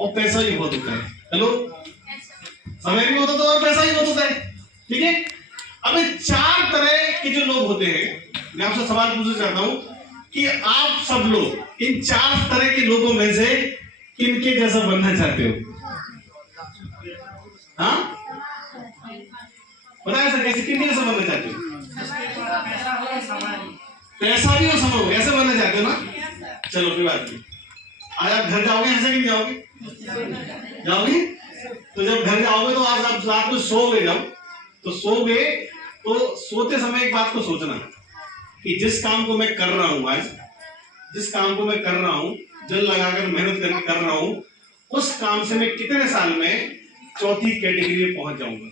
और पैसा भी बहुत होता है। हेलो, समय भी होता तो और पैसा भी बहुत होता है। ठीक है, अब 4 तरह के जो लोग होते हैं, मैं आपसे सवाल पूछना चाहता हूं कि आप सब लोग इन 4 तरह के लोगों में से किनके जैसा बनना चाहते हो? हाँ, बताया सर, कैसे किनके जैसा बनना चाहते हो? पैसा भी और समय हो, ऐसे बनना चाहते हो ना? चलो कोई बात नहीं। आज आप घर जाओगे, ऐसे कि नहीं जाओगे? जाओगे? तो जब घर जाओगे तो आज आप रात को सोओगे, जब तो सोओगे तो सोते समय एक बात को सोचना कि जिस काम को मैं कर रहा हूं, आज जिस काम को मैं कर रहा हूं, दिल लगाकर मेहनत करके कर रहा हूं, उस काम से मैं कितने साल में 4थी कैटेगरी में पहुंच जाऊंगा।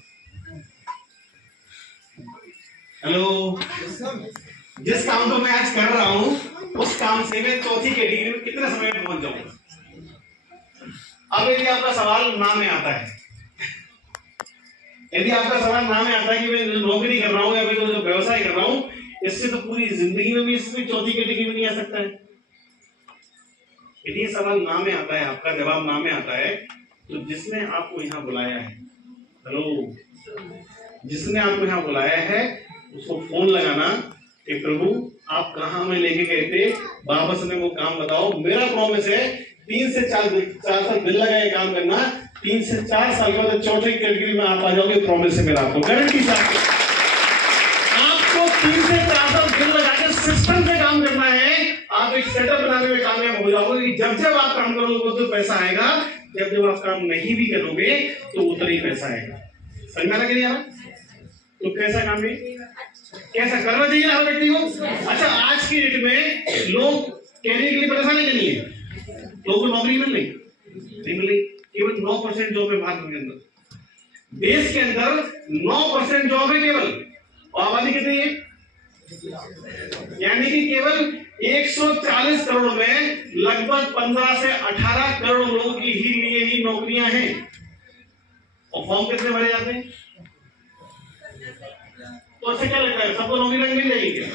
हेलो, जिस काम को मैं आज कर रहा हूं, उस काम से मैं 4थी कैटेगरी में कितने समय में पहुंच जाऊंगा। अब यदि आपका सवाल ना में आता है, यदि आपका सवाल ना में आता है कि मैं नौकरी कर रहा हूं या मैं जो व्यवसाय कर रहा हूं, इससे तो पूरी जिंदगी में भी इसमें 4थी कैटेगरी में नहीं आ सकता है। यदि ये सवाल ना में आता है, आपका जवाब ना में आता है, तो जिसने आपको यहाँ बुलाया है, हेलो, जिसने आपको यहाँ बुलाया है, उसको फोन लगाना कि प्रभु आप कहाँ में लेके गए थे, वापस में वो काम बताओ। मेरा प्रॉमिस है 3 से 4 साल दिल लगा ये काम करना, 3 से 4 साल के बाद 4थी कैटेगरी में आप आ जाओगे। प्रॉमिस है मेरा, आपको गारंटी से। आपको 3 से 4 साल दिल लगा के सिस्टम से काम करना है। आप एक सेटअप बनाने में कामयाब हो जाओगे। जब जब आप काम करोगे तो पैसा आएगा, जब जब आप काम नहीं भी करोगे तो उतना ही पैसा आएगा। समझ में आ रहा है? तो कैसा काम है, कैसा करना चाहिए हर व्यक्ति को। अच्छा, आज की डेट में लोग कहने के लिए परेशानी नहीं है, लोगों को नौकरी मिल रही, केवल 9% जॉब है भारत के अंदर। देश के अंदर 9% जॉब है केवल, और आबादी कितनी है? यानी कि केवल 140 करोड़ में लगभग 15 से 18 करोड़ लोगों की ही लिए ही नौकरियां हैं। और फॉर्म कितने भरे जाते हैं? तो अच्छा क्या लगता है, सबको नौकरी मिल जाएगी क्या?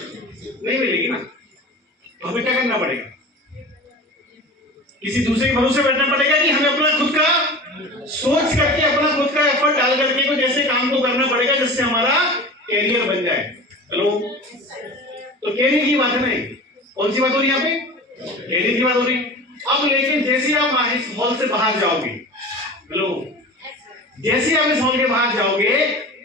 नहीं मिलेगी ना। तो हमें क्या करना पड़ेगा? किसी दूसरे के भरोसे बैठना पड़ेगा कि हमें अपना खुद का सोच करके, अपना खुद का एफर्ट डाल करके कुछ ऐसे काम को करना पड़ेगा जिससे हमारा कैरियर बन जाए। हेलो, तो कैरियर की बात है ना, कौन सी बात हो रही है यहाँ पे? कैरियर की बात हो रही। अब लेकिन जैसे आप इस हॉल से बाहर जाओगे, हेलो, जैसे आप इस हॉल के बाहर जाओगे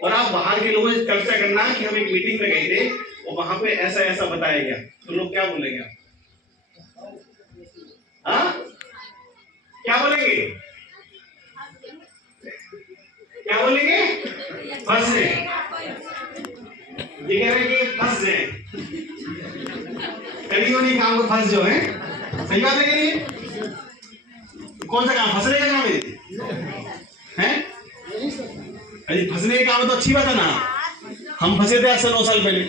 और आप बाहर के लोगों से चर्चा करना कि हम एक मीटिंग में गए थे और वहां पे ऐसा ऐसा बताया गया, तो लोग क्या बोलेंगे? हाँ, क्या बोलेंगे? क्या बोलेंगे? फंस गए। ये कह रहे कि फंस गए, कभी नहीं काम को फंस जो है। सही बात है कि नहीं? कौन सा काम फंसने का काम है? अरे फंसने का काम तो अच्छी बात है ना। हम फंसे थे आज से 9 साल पहले,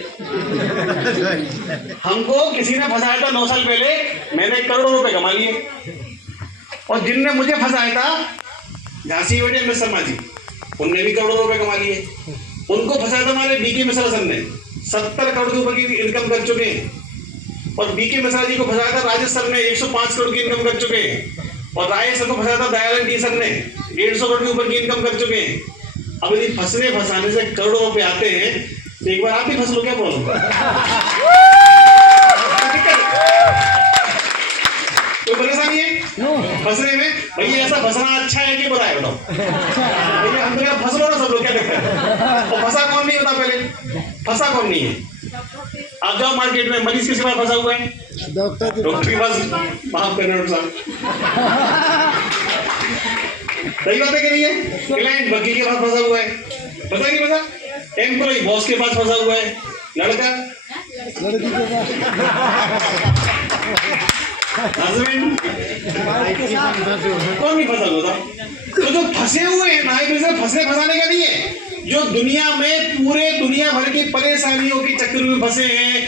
हमको किसी ने फंसाया था 9 साल पहले, मैंने करोड़ों रुपए कमा लिए। और जिनने मुझे फंसाया था, झांसी बेटे मिस शर्मा जी, उनने भी करोड़ों रुपए कमा लिए। उनको फंसाया था हमारे बीके मिश्रा सर ने, 70 करोड़ के ऊपर की इनकम कर चुके हैं। और बीके मिश्रा जी को फंसाया था राजेश सर ने, 105 करोड़ की इनकम कर चुके हैं। और राय सर को फंसाया था दयानंद डी सर ने, 150 करोड़ के ऊपर की इनकम कर चुके हैं। अब यदि फंसने फंसाने से करोड़ों रुपए आते हैं, तो एक बार आप ही फंस लो, क्या प्रॉब्लम? कोई परेशानी है फंसने में? भैया ऐसा फंसना अच्छा है कि बुरा है, बताओ भैया। हम तो यहाँ फंस लो ना सब लोग, क्या दिक्कत है? और फंसा कौन नहीं बता पहले, फंसा कौन नहीं है? आप जाओ मार्केट में, मरीज किसके पास फंसा हुआ है? डॉक्टर के पास। माफ करना डॉक्टर साहब, सही बात है कि नहीं है? क्लाइंट वकील के पास फंसा हुआ है, पता नहीं पता? एम्प्लॉय बॉस के पास फंसा हुआ है, लड़का लड़की के पास, हस्बैंड कौन नहीं फंसा होता? तो जो फंसे हुए हैं ना, एक फंसने फंसाने का नहीं है, जो दुनिया में पूरे दुनिया भर की परेशानियों के चक्कर में फंसे हैं,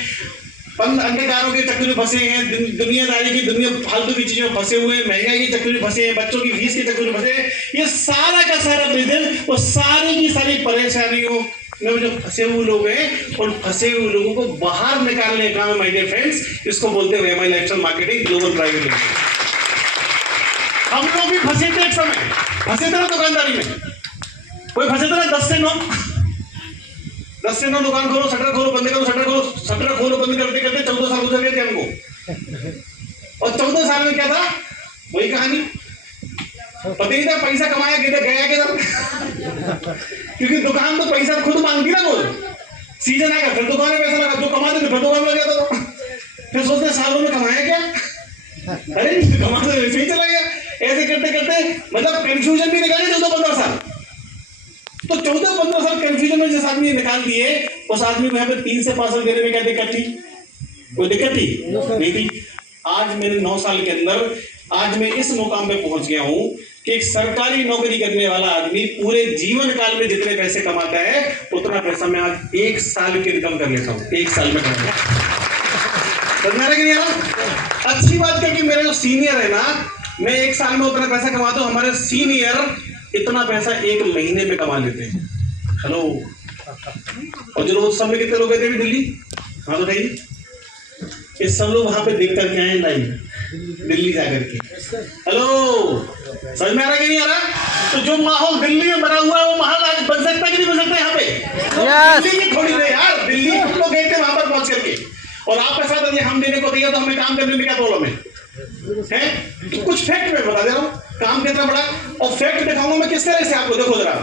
अंधकारों के चक्कर में फंसे हैं, दुनियादारी की दुनिया फालतू की चीजों में फंसे हुए, महंगाई के चक्कर में फंसे हैं, बच्चों की फीस के चक्कर में फंसे हैं, ये सारा का सारा बिजनेस और सारी की सारी परेशानियों में जो फंसे हुए लोग हैं, उन फंसे हुए लोगों को बाहर निकालने का काम, माय डियर फ्रेंड्स, इसको बोलते हैं MI lifestyle marketing global private limited. हम लोग भी फंसे थे एक समय, फंसे थे ना दुकानदारी में, कोई फंसे थे ना 10 से 9 दुकान खोलो, शटर खोलो, बंद करो, शटर खोलो बंद करते करते 14 साल गुजर गए थे हमको। और 14 साल में क्या था, वही कहानी, पता नहीं था पैसा कमाया किधर गया किधर। क्योंकि दुकान तो पैसा खुद मांगती ना, वो सीजन आएगा फिर दुकान में पैसा लगा, जो कमाते थे फिर दुकान में लग जाता था। फिर सोचते सालों में कमाया क्या, अरे कमाते वैसे ही चला गया। ऐसे करते करते मतलब कंफ्यूजन भी निकाले 14-15 साल। तो 14-15 साल कंफ्यूजन में जिस आदमी ने निकाल दिए, उस आदमी को यहाँ पे 3 से 5 साल देने में क्या दिक्कत थी, कोई दिक्कत थी नहीं थी। आज मेरे 9 साल के अंदर आज मैं इस मुकाम पे पहुंच गया हूं कि एक सरकारी नौकरी करने वाला आदमी पूरे जीवन काल में जितने पैसे कमाता है उतना पैसा मैं आज 1 साल की इनकम कर लेता हूं, 1 साल में कर लेता हूं। अच्छी बात है कि मेरे जो सीनियर है ना, मैं 1 साल में उतना पैसा कमाता हूं, हमारे सीनियर इतना पैसा 1 महीने में कमा लेते हैं। हेलो, और जो लोग उस समय कितने लोग गए थे दिल्ली, हाँ बताइए, ये सब लोग वहां पे देख करके आए लाइव दिल्ली जाकर के। हेलो, समझ में आ रहा कि नहीं आ रहा? तो जो माहौल दिल्ली में बना हुआ है वो माहौल आज बन सकता कि नहीं बन सकता यहाँ पे? दिल्ली की थोड़ी देर यार, दिल्ली हम लोग गए थे वहां पर पहुंच करके, और आपके साथ यदि हम देने को तैयार तो हमें काम करने में क्या प्रॉब्लम है? तो कुछ फैक्ट मैं बता दे रहा हूँ, काम कितना बड़ा, और फैक्ट दिखाऊंगा मैं किस तरह से आपको। देखो जरा,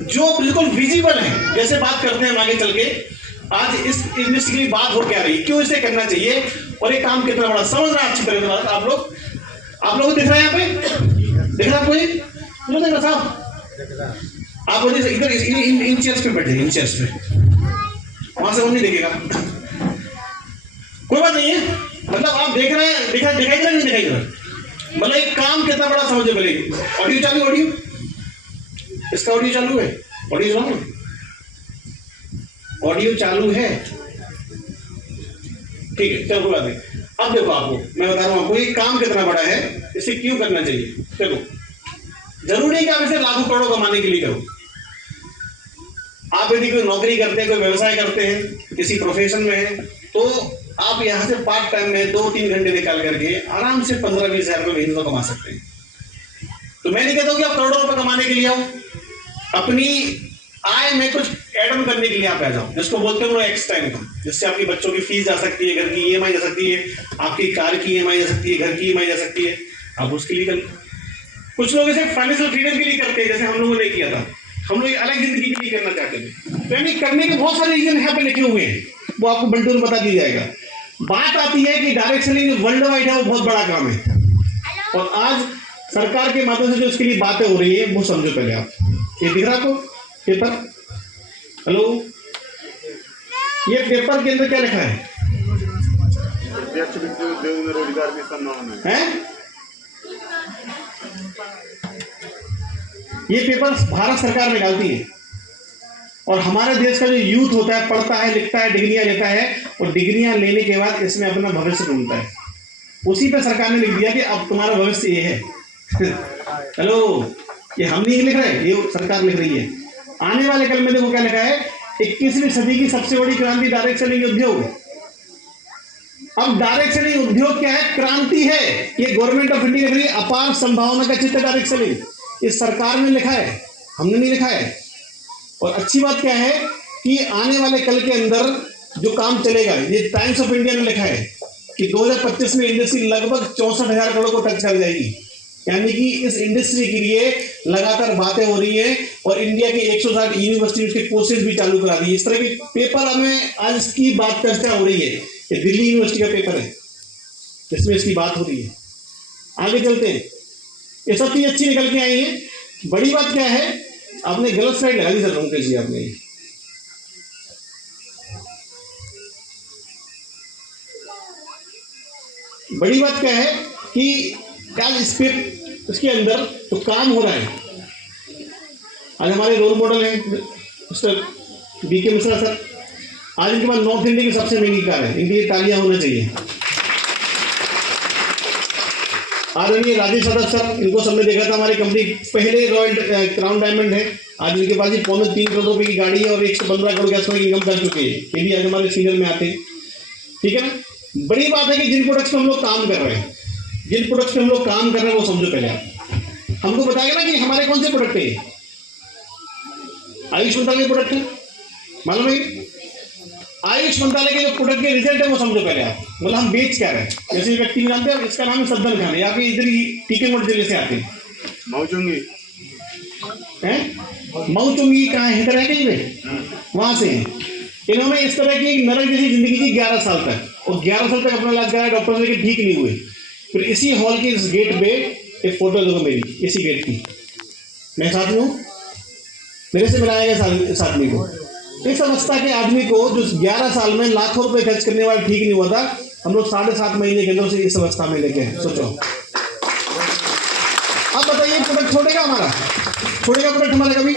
जो बिल्कुल विजिबल है, जैसे बात करते हैं हम आगे चल के, आज इस इंडस्ट्री की बात हो क्या रही, क्यों इसे करना चाहिए, और ये काम कितना बड़ा समझ रहा है अच्छी तरह से। आप लोग दिख रहे हैं यहाँ पे, दिख रहा है कोई? क्यों देख रहा साहब? आप इधर इन चेयर्स पे बैठे, इन चेयर्स पे, वहां से वो नहीं दिखेगा, कोई बात नहीं है। मतलब आप देख रहे हैं, दिखाई दे रहा नहीं दिखाई दे रहा, मतलब एक काम कितना बड़ा समझो। पहले ऑडियो चालू, ऑडियो इसका ऑडियो चालू है, ऑडियो चालू, ऑडियो चालू है, ठीक है, चलो कोई बात नहीं। अब देखो, आपको मैं बता रहा हूं आपको ये काम कितना बड़ा है, इसे क्यों करना चाहिए। देखो, जरूरी है कि आप इसे लाखों करोड़ों कमाने के लिए करो। आप यदि कोई नौकरी करते हैं, कोई व्यवसाय करते हैं, किसी प्रोफेशन में है, तो आप यहां से पार्ट टाइम में 2-3 घंटे निकाल करके आराम से 15-20 हजार रुपये महीने को कमा सकते हैं। तो मैं नहीं कहता हूं कि आप करोड़ों रुपए कमाने के लिए आओ, अपनी आय में कुछ एडम करने के लिए आप आ जाओ, जिसको बोलते हैं एक्स्ट्रा इनकम, जिससे आपकी बच्चों की फीस जा सकती है, घर की ईएमआई जा सकती है, आपकी कार की ईएमआई जा सकती है, घर की ईएमआई जा सकती है, आप उसके लिए करें। कुछ लोग इसे फाइनेंशियल फ्रीडम के लिए करते हैं, जैसे हम लोगों ने किया था, हम लोग अलग जिंदगी के लिए करना चाहते थे। तो यानी करने के बहुत सारे रीजन यहाँ पे लिखे हुए हैं, वो आपको बंटू में बता दिया जाएगा। बात आती है कि डायरेक्ट सेलिंग वर्ल्ड वाइड है, वो बहुत बड़ा काम है, और आज सरकार के माध्यम से जो इसके लिए बातें हो रही है वो समझो पहले आप। ये दिख रहा आपको पेपर? हेलो, ये पेपर के अंदर क्या लिखा है? ये पेपर भारत सरकार निकालती है, और हमारे देश का जो यूथ होता है, पढ़ता है, लिखता है, डिग्रियां लेता है, और डिग्रियां लेने के बाद इसमें अपना भविष्य ढूंढता है। उसी पे सरकार ने लिख दिया कि अब तुम्हारा भविष्य ये है। हेलो, ये हम नहीं लिख रहे, ये सरकार लिख रही है। आने वाले कल में देखो क्या लिखा है, 21वीं सदी की सबसे बड़ी क्रांति डायरेक्ट सेलिंग उद्योग। अब डायरेक्ट सेलिंग उद्योग क्या है? क्रांति है। ये गवर्नमेंट ऑफ इंडिया लिख रही है, अपार संभावना का चित्र डायरेक्ट सेलिंग। इस सरकार ने लिखा है, हमने नहीं लिखा है। और अच्छी बात क्या है कि आने वाले कल के अंदर जो काम चलेगा, ये टाइम्स ऑफ इंडिया ने लिखा है कि 2025 में इंडस्ट्री लगभग 64,000 करोड़ को टच कर जाएगी। यानी कि इस इंडस्ट्री के लिए लगातार बातें हो रही है, और इंडिया की 160 यूनिवर्सिटीज के कोर्सेज भी चालू करा दिए। इस तरह के पेपर हमें आज इसकी बात चर्चा हो रही है, ये दिल्ली यूनिवर्सिटी का पेपर है, इसमें इसकी बात हो रही है। आगे चलते हैं, ये सब चीज अच्छी निकल के आई है। बड़ी बात क्या है, आपने गलत स्लाइड लगा दी सर रंकेश जी, आपने बड़ी बात क्या है कि आज इस पे इसके अंदर तो काम हो रहा है। आज हमारे रोल मॉडल हैं मिस्टर बीके मिश्रा सर, आज इनके पास नॉर्थ इंडिया की सबसे महंगी कार है, इनके लिए तालियां होना चाहिए। आदरणीय राजेश यादव सर, इनको सबने देखा था, हमारी कंपनी पहले रॉयल क्राउन डायमंड है, आज इनके पास 3.25 करोड़ रुपए की गाड़ी है और 115 करोड़ के आसपास इनकम कर चुके हैं। ये भी आज हमारे सीनियर में आते हैं, ठीक है ना। बड़ी बात है कि जिन प्रोडक्ट्स में हम लोग काम कर रहे हैं, जिन प्रोडक्ट्स में हम लोग काम कर रहे हैं वो समझो पहले आप। हमको बताएगा ना कि हमारे कौन से प्रोडक्ट है, आयुष मंत्रालय के प्रोडक्ट है, मालूम है? आयुष मंत्रालय के जो प्रोडक्ट के रिजल्ट है वो समझो पहले आप, मतलब हम बेच क्या रहे हैं। जैसे व्यक्ति जानते हैं, इसका नाम है सद्दन खान, यहाँ पे इधर ही टीकमगढ़ जिले से आते हैं। मऊचुंगी मऊचुंगी कहाँ है, इधर है कहीं पे, वहां से हैं। इन्होंने इस तरह की एक नरक जैसी जिंदगी जी 11 साल तक, और 11 साल तक अपना इलाज कराया, डॉक्टर से ठीक नहीं हुए। फिर इसी हॉल के इस गेट पे एक फोटो देखो मेरी, इसी गेट की, मैं साथ में हूँ, मेरे से मिलाया गया इस आदमी को। इस अवस्था के आदमी को जो 11 साल में लाखों रुपए खर्च करने वाला ठीक नहीं हुआ था, हम लोग 7.5 महीने के अंदर से इस अवस्था में लेके हैं। सोचो, अब बताइए प्रोडक्ट छोड़ेगा हमारा, छोड़ेगा प्रोडक्ट हमारा कभी?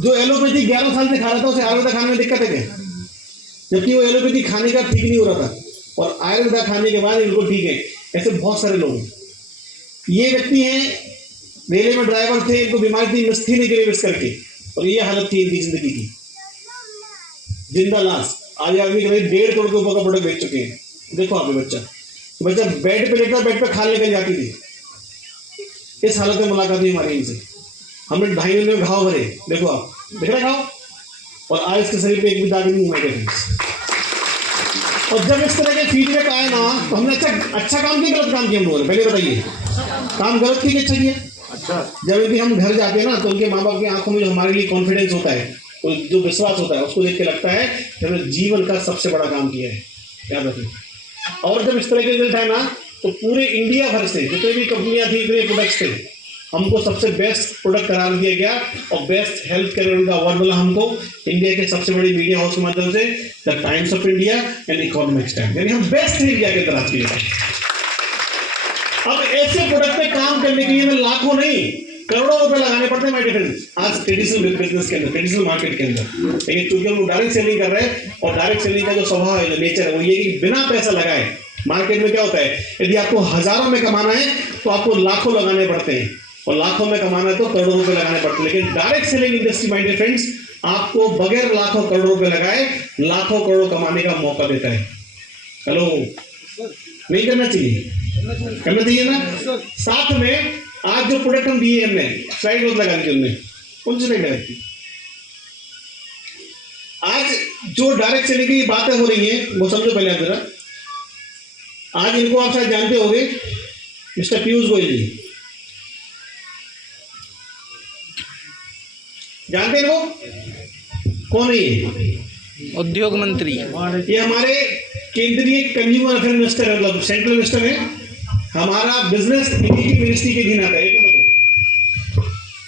जो एलोपैथी 11 साल से खा रहा था उसे आयुर्वेदा खाने में दिक्कत है क्या? जबकि वो एलोपैथी खाने का ठीक नहीं हो रहा था, और आयुर्वेदा खाने के बाद इनको ठीक है। ऐसे बहुत सारे लोग हैं। ये व्यक्ति हैं, रेलवे में ड्राइवर थे, इनको बीमारी थी मस्थीने के लिए मिस करके, और ये हालत थी इनकी जिंदगी की, जिंदा लाश। आज आदमी करीब 1.5 करोड़ के ऊपर का प्रोडक्ट बेच चुके हैं। देखो आप, बच्चा बेड पे लेटा, बेड पे खाने लेकर जाती थी, इस हालत में मुलाकात हुई हमारी इनसे। हमने 2.5 महीने में घाव भरे, देखो आप, दिख रहा घाव, और आज इसके शरीर पे एक भी दाग नहीं हुआ। और जब इस तरह के फीडबैक आए ना, तो हमने अच्छा काम किया, गलत काम किया हम लोगों ने? पहले बताइए, काम गलत किया कि अच्छा किया? अच्छा। जब भी हम घर जाते हैं ना, तो उनके माँ बाप की आंखों में जो हमारे लिए कॉन्फिडेंस होता है, तो जो विश्वास होता है, उसको देख के लगता है कि हमने जीवन का सबसे बड़ा काम किया है। याद रखें। और जब इस तरह के रिजल्ट आए ना, तो पूरे इंडिया भर से जितने भी कंपनियां थी, इतने प्रोडक्ट्स थे, हमको सबसे बेस्ट प्रोडक्ट करार दिया गया, और बेस्ट हेल्थ केयर का अवार्ड मिला हमको इंडिया के सबसे बड़ी मीडिया हाउस के माध्यम से, the times of India and economics time, यानी हम बेस्ट थे इंडिया के अंदर आज के लिए। अब ऐसे प्रोडक्ट पे काम करने के लिए हमें लाखों नहीं, करोड़ों रुपए लगाने पड़ते हैं माय डिफरेंस आज ट्रेडिशनल बिजनेस के अंदर, ट्रेडिशनल मार्केट के अंदर। लेकिन चूंकि हम लोग डायरेक्ट सेलिंग कर रहे हैं, और डायरेक्ट सेलिंग का जो स्वभाव है, जो नेचर है, वो ये कि बिना पैसा लगाए मार्केट में क्या होता है, यदि आपको हजारों में कमाना है तो आपको लाखों लगाने पड़ते हैं, और लाखों में कमाना है तो करोड़ों रुपए लगाने पड़ते हैं। लेकिन direct selling industry my dear friends आपको बगैर लाखों करोड़ों रुपए लगाए लाखों करोड़ों कमाने का मौका देता है। हेलो, नहीं करना चाहिए? करना चाहिए ना। साथ में आज जो प्रोडक्ट हम दिए, हमने स्लाइड लगा दी, उनमें कौन सी स्लाइड लगाई थी? आज जो डायरेक्ट सेलिंग की बातें हो रही हैं, वो समझो पहले आप जरा। आज इनको आप शायद जानते होंगे, मिस्टर पीयूष गोयल जी, जानते हैं इनको? कौन है ये? उद्योग मंत्री। ये हमारे केंद्रीय कंज्यूमर अफेयर मिनिस्टर है, मतलब सेंट्रल मिनिस्टर है। हमारा बिजनेस इन्हीं की मिनिस्ट्री के दिन आता है,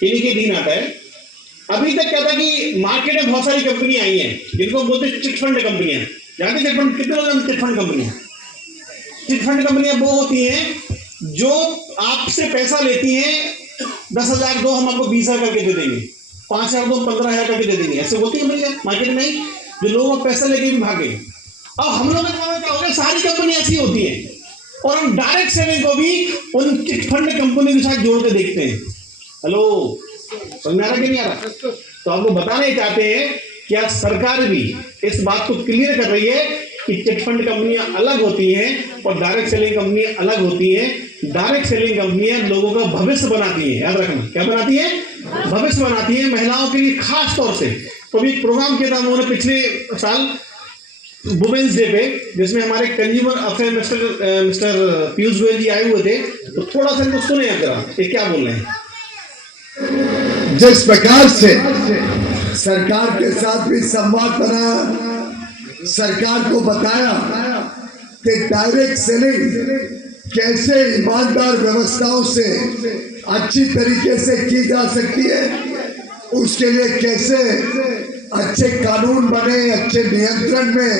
इन्हीं के दिन आता है। अभी तक क्या था कि मार्केट में बहुत सारी कंपनियां आई हैं, जिनको बोलते हैं चिटफंड कंपनियां। जानते चिटफंड? कितने लोग जानते चिटफंड कंपनियां? चिटफंड कंपनियां वो होती हैं जो आपसे पैसा लेती हैं, 10,000 दो, हम आपको 20,000 करके दे देंगे, 5,000 दो, 15,000 करके दे देंगे, ऐसे बोलती है मार्केट में। नहीं, जो लोग पैसा लेके भी भागे। अब हम लोग क्या हो गया, सारी कंपनी ऐसी होती हैं, और हम डायरेक्ट सेलिंग को भी उन चिटफंड कंपनी के साथ जोड़ के देखते हैं। हेलो, समझ में आ रहा कि नहीं आ रहा? तो आपको बताने चाहते हैं कि आज सरकार भी इस बात को क्लियर कर रही है कि चिटफंड कंपनियां अलग होती हैं और डायरेक्ट सेलिंग कंपनियां अलग होती हैं। डायरेक्ट सेलिंग कंपनियां लोगों का भविष्य बनाती हैं, याद रखना। क्या बनाती है? भविष्य बनाती है, महिलाओं के लिए खास तौर से। तो अभी एक प्रोग्राम किया था उन्होंने पिछले साल वुमेन्स डे पे, जिसमें हमारे consumer affair mister Piyush Goyal ji आए हुए थे। तो थोड़ा सा इनको सुने आप जरा, ये क्या बोल रहे हैं। जिस प्रकार से सरकार के साथ भी संवाद बनाया, सरकार को बताया कि डायरेक्ट सेलिंग कैसे ईमानदार व्यवस्थाओं से अच्छी तरीके से की जा सकती है, उसके लिए कैसे अच्छे कानून बने, अच्छे नियंत्रण में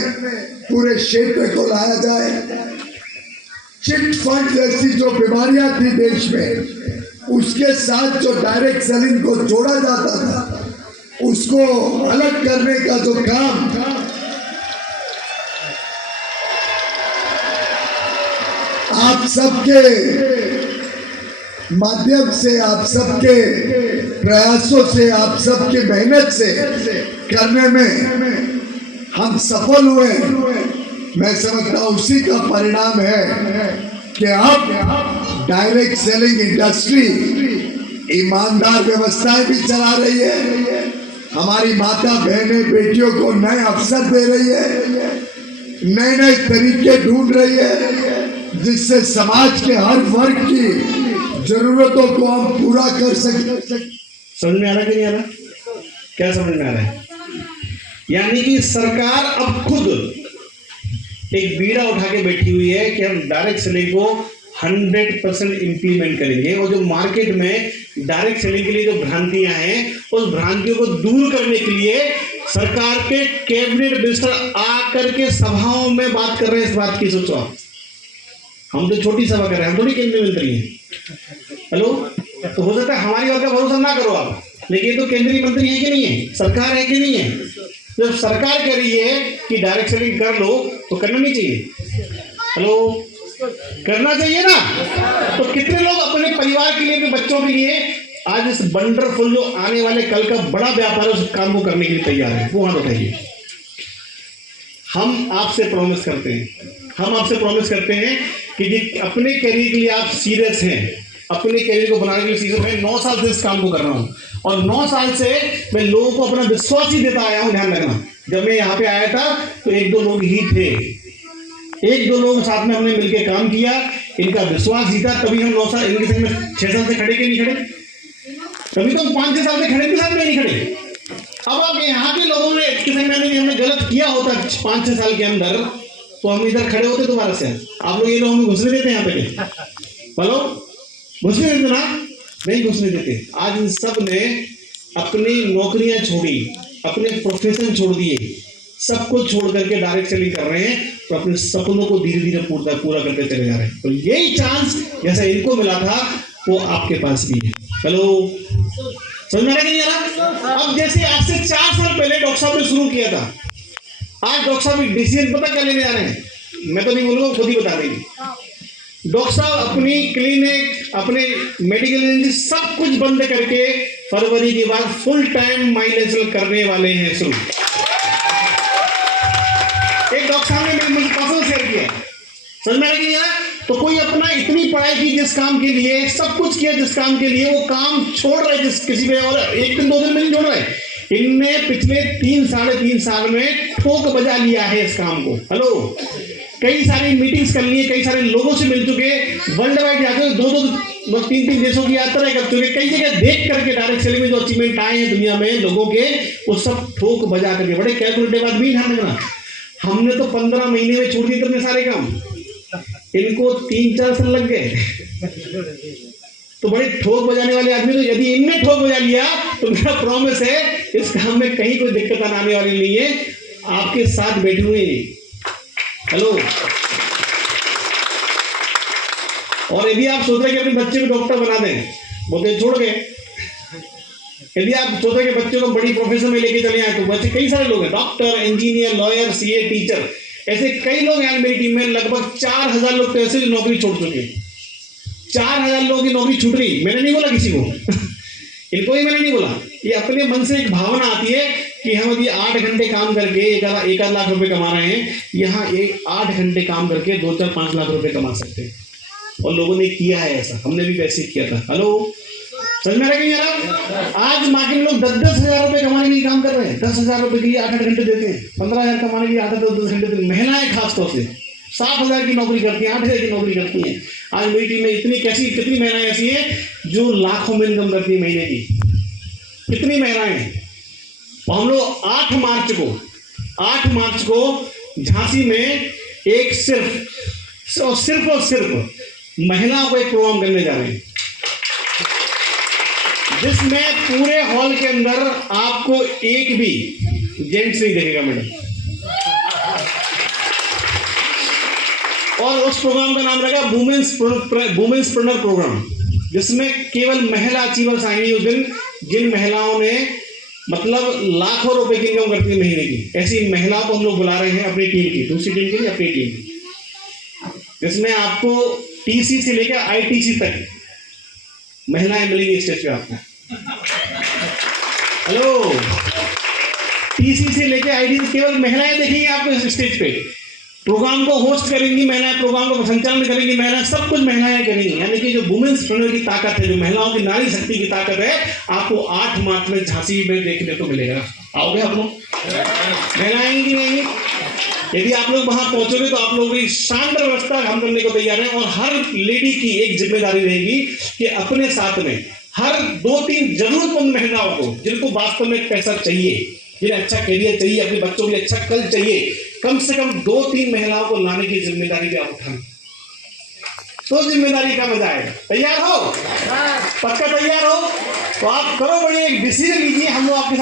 पूरे क्षेत्र को लाया जाए। चिट फंड जैसी जो बीमारियां थी देश में, उसके साथ जो डायरेक्ट सेलिंग को जोड़ा जाता था, उसको अलग करने का जो काम आप सबके माध्यम से, आप सबके प्रयासों से, आप सबकी मेहनत से करने में हम सफल हुए। मैं समझता हूं उसी का परिणाम है कि अब डायरेक्ट सेलिंग इंडस्ट्री ईमानदार व्यवस्थाएं भी चला रही है, हमारी माता बहनें बेटियों को नए अवसर दे रही है, नए नए तरीके ढूंढ रही है जिससे समाज के हर वर्ग की जरूरतों को हम पूरा कर सकें। समझ में आ रहा कि नहीं आ रहा? क्या समझ में आ रहा है? यानी कि सरकार अब खुद एक बीड़ा उठा के बैठी हुई है कि हम डायरेक्ट सेलिंग को 100% इंप्लीमेंट करेंगे, और जो मार्केट में डायरेक्ट सेलिंग के लिए जो भ्रांतियां हैं उस भ्रांतियों को दूर करने के लिए सरकार के कैबिनेट मिनिस्टर आकर के सभाओं में बात कर रहे हैं। इस बात की सोचो आप, हम तो छोटी सभा कर रहे हैं, हम थोड़ी केंद्रीय मंत्री हैं। हेलो, तो हो सकता है हमारी बात का भरोसा ना करो आप, लेकिन तो केंद्रीय मंत्री है कि नहीं है, सरकार है कि नहीं है? जब सरकार कह रही है कि डायरेक्ट सेलिंग कर लो तो करना नहीं चाहिए? हेलो, करना चाहिए ना? तो कितने लोग अपने परिवार के लिए, अपने बच्चों के लिए आज इस वंडरफुल जो आने वाले कल का बड़ा व्यापार है उस काम को करने के लिए तैयार है? वो हाथ उठाइए। हम आपसे प्रॉमिस करते हैं कि जी अपने करियर के लिए आप सीरियस हैं, अपने करियर को बनाने के लिए सीरियस। मैं 9 साल से इस काम को कर रहा हूं और 9 साल से मैं लोगों को अपना विश्वास ही देता आया हूं। ध्यान रखना, जब मैं यहाँ पे आया था तो 1-2 लोग ही थे, 1-2 लोग साथ में हमने मिलकर काम किया, इनका विश्वास जीता, तभी हम 9 साल इनके संग में 6 साल से खड़े के नहीं खड़े, तभी तो हम 5-6 साल से खड़े के साथ में नहीं खड़े। अब आप यहाँ के लोगों ने इसके संग में हमने गलत किया होता 5-6 साल के अंदर तो हम इधर खड़े होते दोबारा से। आप लोग ये लोग हमें घुसने देते हैं यहाँ पे? बोलो, घुसने देते ना? नहीं घुसने देते। आज इन सब ने अपनी नौकरियां छोड़ी, अपने प्रोफेशन छोड़ दिए, सब कुछ छोड़ करके डायरेक्ट सेलिंग कर रहे हैं, तो अपने सपनों को धीरे धीरे पूरा करते चले जा रहे हैं। तो यही चांस जैसा इनको मिला था वो आपके पास भी है। हेलो, समझ में आ रहा कि नहीं आ रहा? अब जैसे आज से 4 साल पहले डॉक्टर साहब ने शुरू किया था, आज डॉक्टर साहब एक डिसीजन पता क्या लेने जा रहे हैं? मैं तो नहीं बोलूंगा, खुद ही बता देंगे। डॉक्टर साहब अपनी क्लिनिक, अपने मेडिकल सब कुछ बंद करके फरवरी के बाद फुल टाइम माइलेज करने वाले हैं शुरू। एक डॉक्टर साहब ने मेरे मुझे पर्सनल शेयर किया, समझ में आ रहा है? तो कोई अपना इतनी पढ़ाई की जिस काम के लिए, सब कुछ किया जिस काम के लिए, वो काम छोड़ रहे जिस किसी में, और 1 दिन 2 दिन में नहीं छोड़ रहे। इनने पिछले 3-3.5 साल में ठोक बजा लिया है इस काम को। हेलो, कई सारी मीटिंग्स कर लिए, कई सारे लोगों से मिल चुके, वर्ल्ड वाइड जाके 2-2, 3-3 देशों की यात्रा कर चुके, कई जगह देख करके डायरेक्ट सेलिंग में जो अचीवमेंट आए हैं दुनिया में लोगों के, वो सब ठोक बजा करके बड़े कैलकुलेटिव आदमी। ध्यान रखना, हमने तो 15 महीने में छोड़ दिए अपने सारे काम, इनको 3-4 साल लग गए। तो बड़े ठोक बजाने वाले आदमी, तो यदि इनने ठोक बजा लिया तो मेरा प्रॉमिस है इस काम में कहीं कोई दिक्कत आने वाली नहीं है, आपके साथ बैठे हुए। हेलो, और यदि आप सोच रहे हैं कि अपने बच्चे को डॉक्टर बना दें, बोलते छोड़ गए। यदि आप सोच रहे हैं कि बच्चों को बड़ी प्रोफेशन में लेके चले आए, तो बच्चे कई सारे लोग हैं, doctor, engineer, lawyer, CA, teacher, ऐसे कई लोग हैं। मेरी टीम में लगभग 4000 लोग तो ऐसे नौकरी छोड़ चुके हैं। 4000 लोगों की नौकरी छूट रही। मैंने नहीं बोला किसी को इनको ही मैंने नहीं बोला, ये अपने मन से एक भावना आती है कि हम अभी 8 घंटे काम करके 1 लाख रुपए कमा रहे हैं, यहाँ 8 घंटे काम करके 2-4-5 लाख रुपए कमा सकते हैं, और लोगों ने किया है ऐसा, हमने भी वैसे किया था। हेलो, समझ में आ रहा है? आज मार्केट में लोग 10-10 हजार रुपए कमाने के लिए काम कर रहे हैं, 10,000 रुपए के लिए 8-8 घंटे देते हैं, 15,000 कमाने के लिए 8-10 घंटे देते हैं। महिलाएं खासतौर से 7,000 की नौकरी करती हैं, 8,000 की नौकरी करती हैं। आज मेरी टीम में कितनी महिलाएं ऐसी हैं जो लाखों में इनकम करती है महीने की, कितनी महिलाएं हैं। और हम लोग 8 मार्च को झांसी में एक सिर्फ और सिर्फ महिलाओं को एक प्रोग्राम करने जा रहे हैं, जिसमें पूरे हॉल के अंदर आपको एक भी जेंट्स नहीं देखेगा मैडम। और उस प्रोग्राम का नाम रहेगा वुमेन्सप्रेन्योर प्रोग्राम, जिसमें केवल महिला अचीवर्स आएंगी उस दिन, जिन महिलाओं ने मतलब लाखों रुपए की इनकम करती है महीने की। ऐसी महिलाओं को हम लोग बुला रहे हैं अपनी टीम की, दूसरी टीम की नहीं, अपनी टीम की, जिसमें आपको टीसी से लेकर आईटीसी तक महिलाएं मिलेंगी स्टेज पे आपको। हेलो, टीसी से लेकर आईटीसी केवल महिलाएं देखेंगी आपको स्टेज पे। प्रोग्राम को होस्ट करेंगी महिलाएं, प्रोग्राम को संचालन करेंगी महिलाएं, सब कुछ महिलाएं करेंगी। यानी कि जो वुमेन्स की ताकत है, जो महिलाओं की नारी शक्ति की ताकत है, आपको 8 मार्च में झांसी में देखने को मिलेगा। आओगे आप लोग? महिलाएं आएंगी नहीं? यदि आप लोग वहां पहुंचोगे तो आप लोगों की शानदार व्यवस्था हम करने को तैयार हैं। और हर लेडी की एक जिम्मेदारी रहेगी कि अपने साथ में हर 2-3 जरूरतमंद महिलाओं को, जिनको वास्तव में पैसा चाहिए, जिन्हें अच्छा करियर चाहिए, अपने बच्चों के लिए अच्छा कल चाहिए, कम से कम 2-3 महिलाओं को लाने की जिम्मेदारी भी आप उठाएं। तो जिम्मेदारी का मजा आएगा। तैयार हो? पक्का तैयार हो? तो आप करो, बड़े एक डिसीजन लीजिए, हम लोग आपके साथ